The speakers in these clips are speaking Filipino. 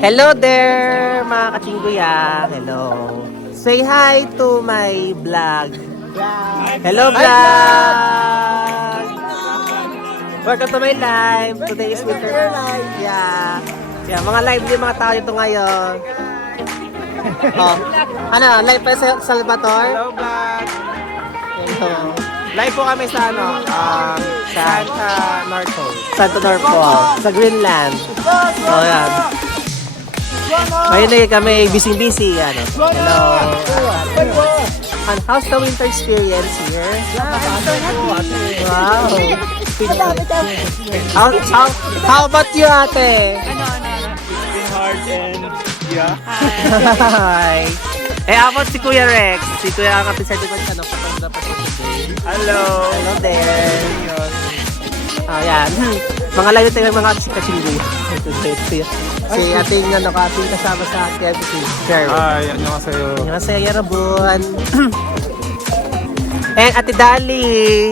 Hello there, mga kachingguya. Hello. Say hi to my vlog. Hello, vlog. Welcome to my live. Today is winter live. Yeah. Yeah, mga live din mga tao dito ngayon. Oh. Ano, live pa sa Salvador? Hello, vlog. Hello. Live po kami sa Santa Norco. Santo Norco, sa Greenland. Oh, yan. Ngayon na kami busy-busy. Ano. Hello. And how's the winter experience here? Wow. How about you, ate? It's been hard and yeah. Hi. Eh, how about si Kuya Rex? Si Kuya ang kapit sa likod ka ng photographer ko today. Hello. Hello there. Ayan. Mga layo tayo mga kachinggoy. Si ating ating kasama sa akin. Si Sherwin. 안녕하세요. Annyeonghaseyo, Rabun. And Ate Dali.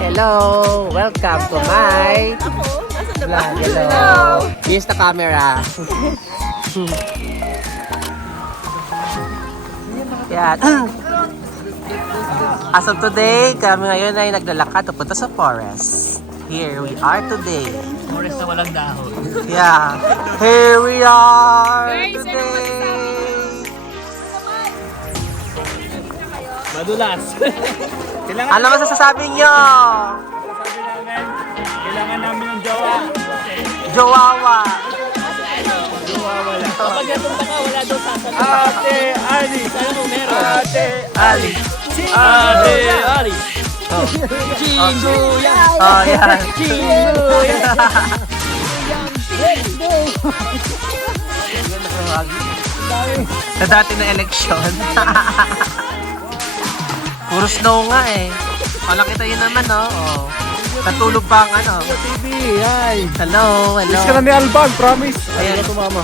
Hello. Welcome to my vlog. Hello. Here's the camera. Yan. As of today, kami ngayon ay naglalakad papunta sa forest. Here we are today. Forest na walang dahon. Yeah. Here we are today. Madulas. Ano masasabi nyo? Sabi namin, kailangan namin ng jowa. Jowawa. Jowa wala. Kapag napunta ka, wala daw sasabihin. Ate Ali. Sana mo meron. Ate Ali. Ate Ali. Chinguya. Oh, yan. Chinguya. Sa dati na eleksyon. Puro snow nga eh. Palakita yun naman, no? Oh. Natulog pa ang ano. TV, hi. Hello, hello. Miss ka na ni Alban, promise. Ayan. Ayaw na tumama.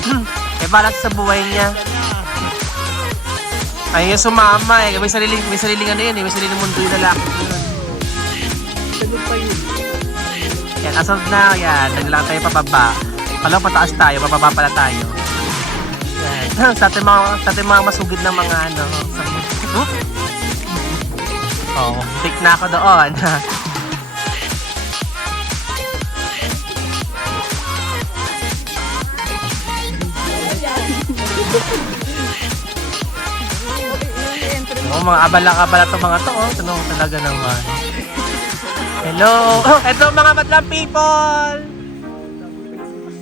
Eh, balas sa buhay niya. Ay, yung sumama eh. May sariling ano yun eh. May sariling mundo yung lalaki. Sagot pa yun. Yan, as of now, yan. Naglalakad tayo pababa. Palang pataas tayo, pababa pala tayo. Yan. sa ating mga masugid na mga ano. Oh, take na ako doon. Oh, mga abala-abala to mga to, oh. Tanong talaga naman. Hello! Oh, eto mga madlang people!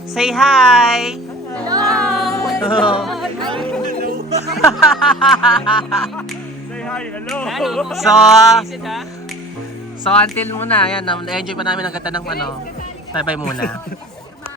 Say hi! Hello! Say hi, hello. So until muna, yan, enjoy pa namin ang ganda ng ano, bye-bye muna.